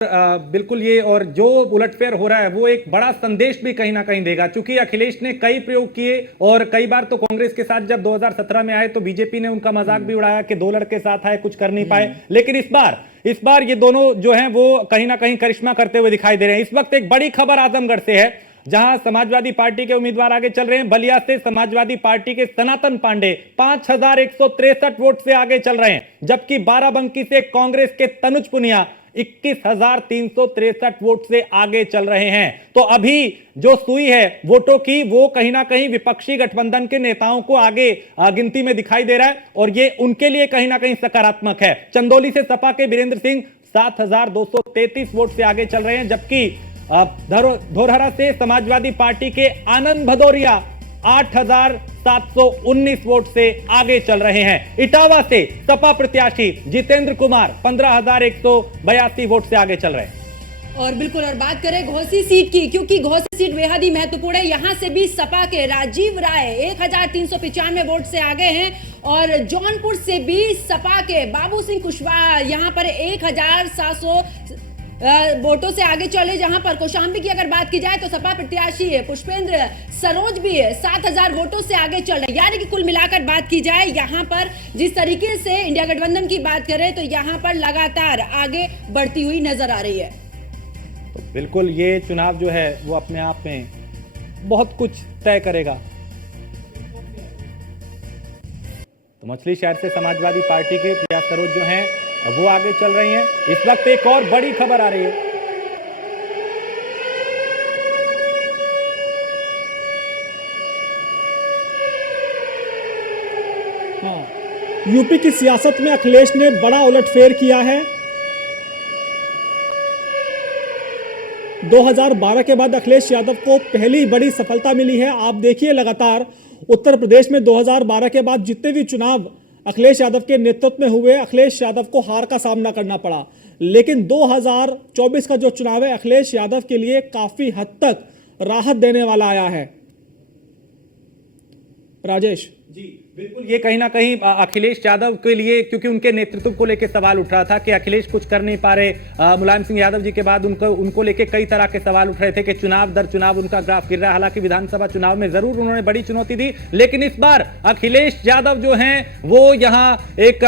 बिल्कुल ये और जो उलटफेर हो रहा है वो एक बड़ा संदेश भी कहीं ना कहीं देगा, क्योंकि अखिलेश ने कई प्रयोग किए और कई बार तो कांग्रेस के साथ जब 2017 में आए तो बीजेपी ने उनका मजाक भी उड़ाया कि दो लड़के साथ आए कुछ कर नहीं पाए। लेकिन इस बार ये दोनों जो हैं वो कहीं ना कहीं करिश्मा करते हुए दिखाई दे रहे हैं। इस वक्त एक बड़ी खबर आजमगढ़ से है, जहां समाजवादी पार्टी के उम्मीदवार आगे चल रहे हैं। बलिया से समाजवादी पार्टी के सनातन पांडे 5163 वोट से आगे चल रहे हैं, जबकि बाराबंकी से कांग्रेस के तनुज पुनिया 21,363 वोट से आगे चल रहे हैं। तो अभी जो सुई है वोटों की वो कहीं ना कहीं विपक्षी गठबंधन के नेताओं को आगे गिनती में दिखाई दे रहा है और ये उनके लिए कहीं ना कहीं सकारात्मक है। चंदौली से सपा के वीरेंद्र सिंह 7,233 वोट से आगे चल रहे हैं, जबकि धोरहरा से समाजवादी पार्टी के आनंद भदौरिया 8,719 वोट से आगे चल रहे हैं। इटावा से सपा प्रत्याशी जितेंद्र कुमार 15,182 वोट से आगे चल रहे हैं। और बिल्कुल, और बात करें घोसी सीट की, क्योंकि घोसी सीट बेहद ही महत्वपूर्ण है। यहां से भी सपा के राजीव राय 1,395 वोट से आगे हैं और जौनपुर से भी सपा के बाबू सिंह कुशवाहा यहां पर 1,700 वोटों से आगे चले। जहां पर कौशाम्बी की अगर बात की जाए तो सपा प्रत्याशी पुष्पेंद्र सरोज भी 7,000 वोटों से आगे चल रहे हैं। यानी कि कुल मिलाकर बात की जाए यहां पर जिस तरीके से इंडिया गठबंधन की बात करें तो यहां पर लगातार आगे बढ़ती हुई नजर आ रही है। तो बिल्कुल ये चुनाव जो है वो अपने आप में बहुत कुछ तय करेगा। तो मछली शहर से समाजवादी पार्टी के प्रिया सरोज जो हैं वो आगे चल रही हैं। इस वक्त एक और बड़ी खबर आ रही है। हाँ, यूपी की सियासत में अखिलेश ने बड़ा उलटफेर किया है। 2012 के बाद अखिलेश यादव को पहली बड़ी सफलता मिली है। आप देखिए लगातार उत्तर प्रदेश में 2012 के बाद जितने भी चुनाव अखिलेश यादव के नेतृत्व में हुए, अखिलेश यादव को हार का सामना करना पड़ा। लेकिन 2024 का जो चुनाव है अखिलेश यादव के लिए काफी हद तक राहत देने वाला आया है। राजेश जी बिल्कुल, ये कहीं ना कहीं अखिलेश यादव के लिए, क्योंकि उनके नेतृत्व को लेकर सवाल उठ रहा था कि अखिलेश कुछ कर नहीं पा रहे। मुलायम सिंह यादव जी के बाद उनको लेकर कई तरह के सवाल उठ रहे थे कि चुनाव दर चुनाव उनका ग्राफ गिर रहा है। हालांकि विधानसभा चुनाव में जरूर उन्होंने बड़ी चुनौती दी, लेकिन इस बार अखिलेश यादव जो हैं वो यहाँ एक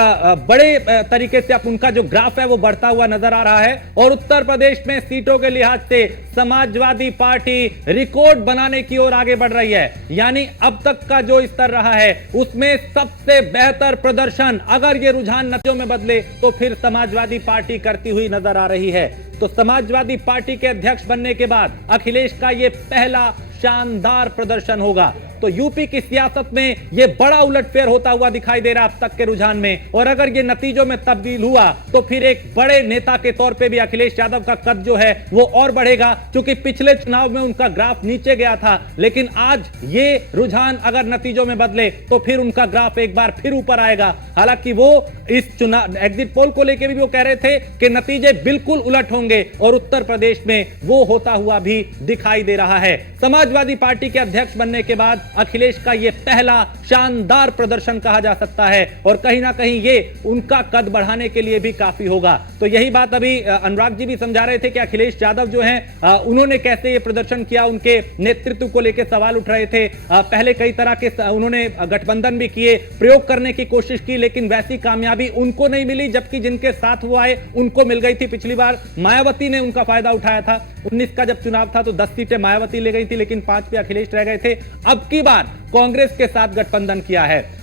बड़े तरीके से उनका जो ग्राफ है वो बढ़ता हुआ नजर आ रहा है। और उत्तर प्रदेश में सीटों के लिहाज से समाजवादी पार्टी रिकॉर्ड बनाने की ओर आगे बढ़ रही है। यानी अब तक का जो स्तर रहा है उसमें सबसे बेहतर प्रदर्शन अगर ये रुझान नतीजों में बदले तो फिर समाजवादी पार्टी करती हुई नजर आ रही है। तो समाजवादी पार्टी के अध्यक्ष बनने के बाद अखिलेश का ये पहला शानदार प्रदर्शन होगा। तो यूपी की सियासत में यह बड़ा उलटफेर होता हुआ दिखाई दे रहा है अब तक के रुझान में। और अगर यह नतीजों में तब्दील हुआ तो फिर एक बड़े नेता के तौर पे भी अखिलेश यादव का कद जो है वो और बढ़ेगा, क्योंकि पिछले चुनाव में उनका ग्राफ नीचे गया था, लेकिन आज ये रुझान अगर नतीजों में बदले तो फिर उनका ग्राफ एक बार फिर ऊपर आएगा। हालांकि वो इस चुनाव एग्जिट पोल को लेकर भी वो कह रहे थे कि नतीजे बिल्कुल उलट होंगे और उत्तर प्रदेश में वो होता हुआ भी दिखाई दे रहा है। समाजवादी पार्टी के अध्यक्ष बनने के बाद अखिलेश का यह पहला शानदार प्रदर्शन कहा जा सकता है और कहीं ना कहीं ये उनका कद बढ़ाने के लिए भी काफी होगा। तो यही बात अभी अनुराग जी भी समझा रहे थे कि अखिलेश यादव जो हैं उन्होंने कैसे ये प्रदर्शन किया, उनके नेतृत्व को लेकर सवाल उठ रहे थे। पहले कई तरह के उन्होंने गठबंधन भी किए, प्रयोग करने की कोशिश की, लेकिन वैसी कामयाबी उनको नहीं मिली, जबकि जिनके साथ वो आए उनको मिल गई थी। पिछली बार मायावती ने उनका फायदा उठाया था। 19 का जब चुनाव था तो 10 सीटें मायावती ले गई थी, लेकिन 5 पे अखिलेश रह गए थे। अब की बार कांग्रेस के साथ गठबंधन किया है।